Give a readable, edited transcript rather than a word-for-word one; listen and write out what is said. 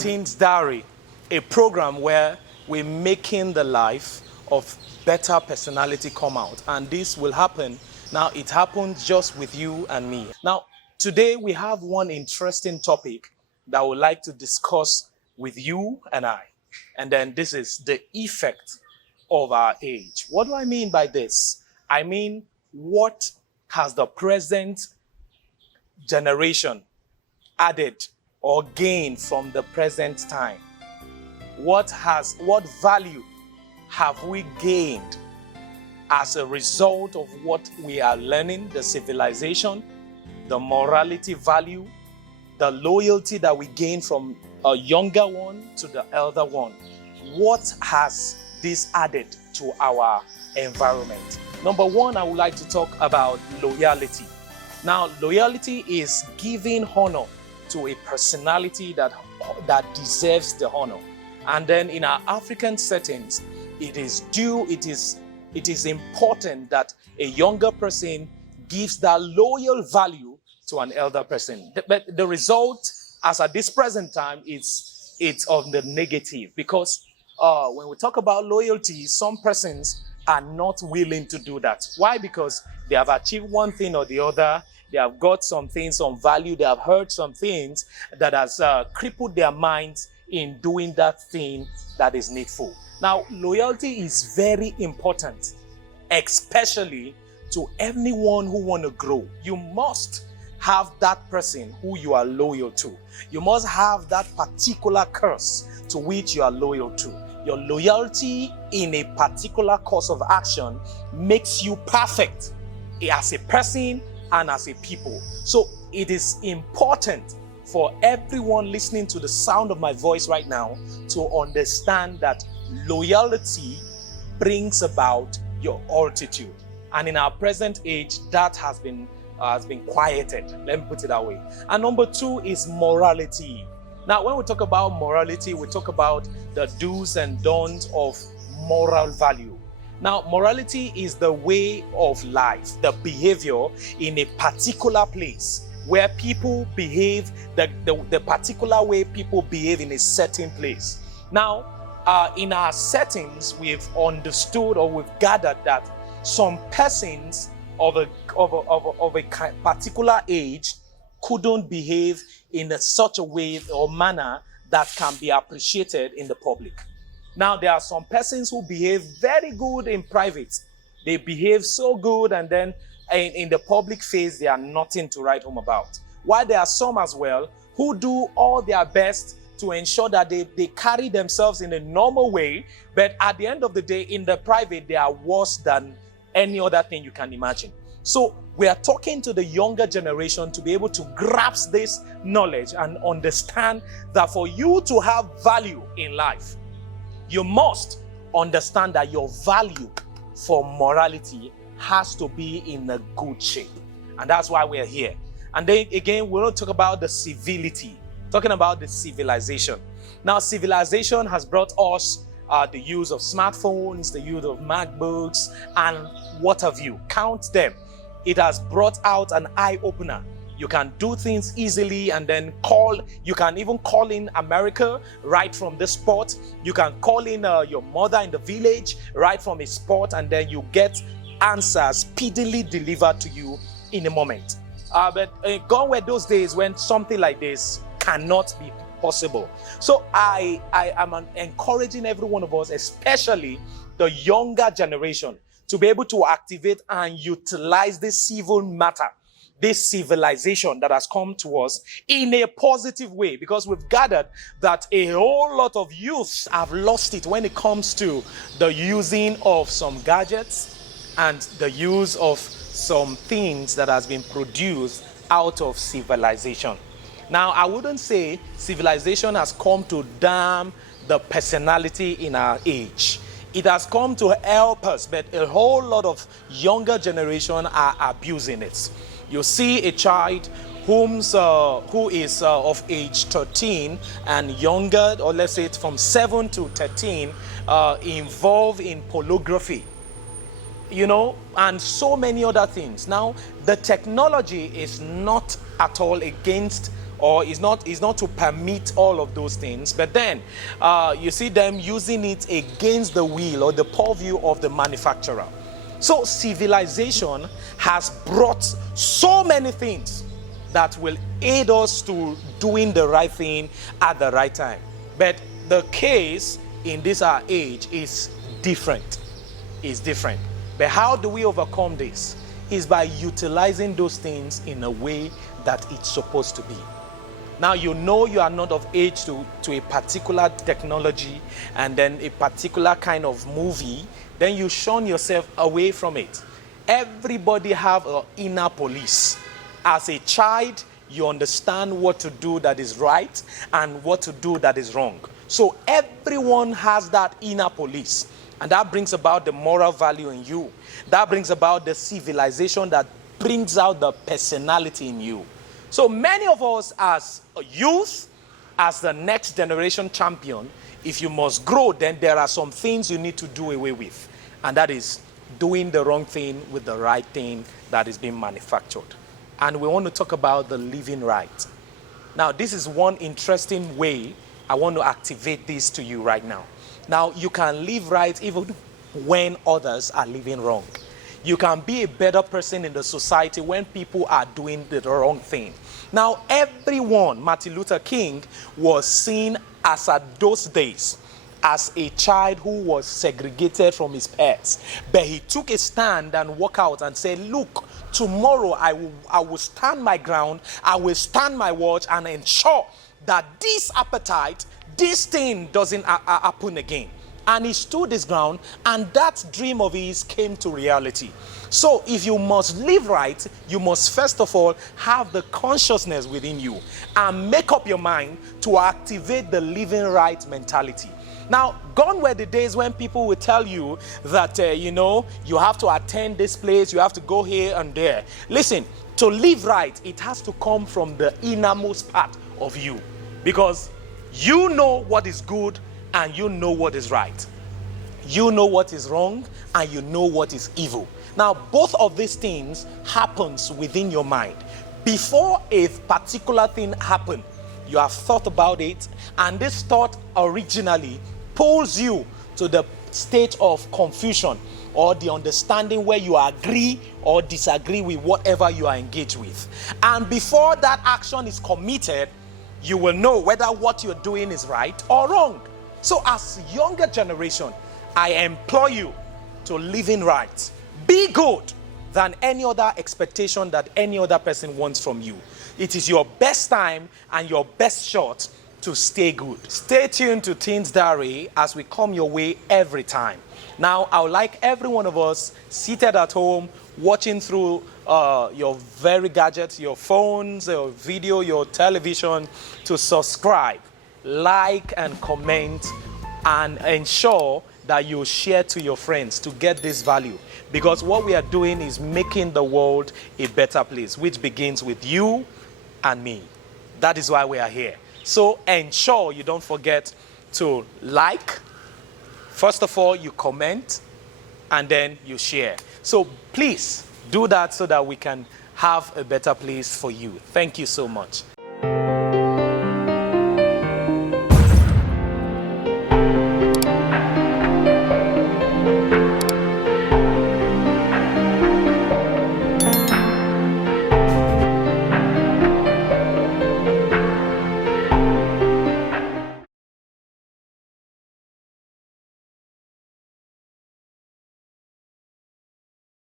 Teens Diary, a program where we're making the life of better personality come out. And this will happen. Now, it happens just with you and me. Now, today we have one interesting topic that I would like to discuss with you and I. And then this is the effect of our age. What do I mean by this? I mean, what has the present generation added or gained from the present time? What value have we gained as a result of what we are learning, the civilization, the morality value, the loyalty that we gain from a younger one to the elder one? What has this added to our environment? Number one, I would like to talk about loyalty. Now, loyalty is giving honor to a personality that deserves the honor. And then in our African settings, it is important that a younger person gives that loyal value to an elder person. But the result, as at this present time, it's of the negative, because when we talk about loyalty, some persons are not willing to do that. Why? Because they have achieved one thing or the other. They have got some things, some value. They have heard some things that has crippled their minds in doing that thing that is needful. Now, loyalty is very important, especially to anyone who want to grow. You must have that person who you are loyal to. You must have that particular course to which you are loyal to. Your loyalty in a particular course of action makes you perfect as a person and as a people. So it is important for everyone listening to the sound of my voice right now to understand that loyalty brings about your altitude. And in our present age, that has been quieted. Let me put it that way. And number two is morality. Now, when we talk about morality, we talk about the do's and don'ts of moral value. Now, morality is the way of life, the behavior in a particular place where people behave, the particular way people behave in a certain place. Now, in our settings, we've understood or we've gathered that some persons of a particular age couldn't behave in such a way or manner that can be appreciated in the public. Now, there are some persons who behave very good in private. They behave so good, and then in the public face, they are nothing to write home about. While there are some as well who do all their best to ensure that they carry themselves in a normal way, but at the end of the day, in the private, they are worse than any other thing you can imagine. So we are talking to the younger generation to be able to grasp this knowledge and understand that for you to have value in life, you must understand that your value for morality has to be in a good shape. And that's why we're here. And then again, we're going to talk about the civility, talking about the civilization. Now, civilization has brought us the use of smartphones, the use of MacBooks, and what have you. Count them. It has brought out an eye-opener. You can do things easily and then you can even call in America right from the spot. You can call in your mother in the village right from a spot, and then you get answers speedily delivered to you in a moment. But gone were those days when something like this cannot be possible. So I am encouraging every one of us, especially the younger generation, to be able to activate and utilize this civil matter, this civilization that has come to us in a positive way, because we've gathered that a whole lot of youths have lost it when it comes to the using of some gadgets and the use of some things that has been produced out of civilization. Now, I wouldn't say civilization has come to damn the personality in our age. It has come to help us, but a whole lot of younger generation are abusing it. You see a child who is of age 13 and younger, or let's say from 7 to 13, involved in pornography, and so many other things. Now, the technology is not at all against or is not to permit all of those things. But then you see them using it against the will or the purview of the manufacturer. So civilization has brought so many things that will aid us to doing the right thing at the right time. But the case in this our age is different. It's different. But how do we overcome this? Is by utilizing those things in a way that it's supposed to be. Now you know you are not of age to a particular technology and then a particular kind of movie, then you shun yourself away from it. Everybody have an inner police. As a child, you understand what to do that is right and what to do that is wrong. So everyone has that inner police. And that brings about the moral value in you. That brings about the civilization that brings out the personality in you. So many of us as a youth, as the next generation champion, if you must grow, then there are some things you need to do away with. And that is doing the wrong thing with the right thing that is being manufactured. And we want to talk about the living right. Now, this is one interesting way I want to activate this to you right now. Now, you can live right even when others are living wrong. You can be a better person in the society when people are doing the wrong thing. Now, everyone, Martin Luther King, was seen as at those days as a child who was segregated from his peers. But he took a stand and walked out and said, look, tomorrow I will stand my ground, I will stand my watch and ensure that this appetite, this thing doesn't happen again. And he stood his ground, and that dream of his came to reality. So if you must live right, you must first of all have the consciousness within you and make up your mind to activate the living right mentality. Now, gone were the days when people would tell you that, you have to attend this place, you have to go here and there. Listen, to live right, it has to come from the innermost part of you. Because you know what is good and you know what is right. You know what is wrong and you know what is evil. Now, both of these things happens within your mind. Before a particular thing happens, you have thought about it, and this thought originally pulls you to the state of confusion or the understanding where you agree or disagree with whatever you are engaged with. And before that action is committed, you will know whether what you're doing is right or wrong. So as younger generation, I implore you to live in right. Be good than any other expectation that any other person wants from you. It is your best time and your best shot to stay good. Stay tuned to Teens Diary as we come your way every time. Now, I would like every one of us seated at home, watching through your very gadgets, your phones, your video, your television, to subscribe, like, and comment, and ensure that you share to your friends to get this value. Because what we are doing is making the world a better place, which begins with you and me. That is why we are here. So ensure you don't forget to like. First of all, you comment, and then you share. So please do that so that we can have a better place for you. Thank you so much.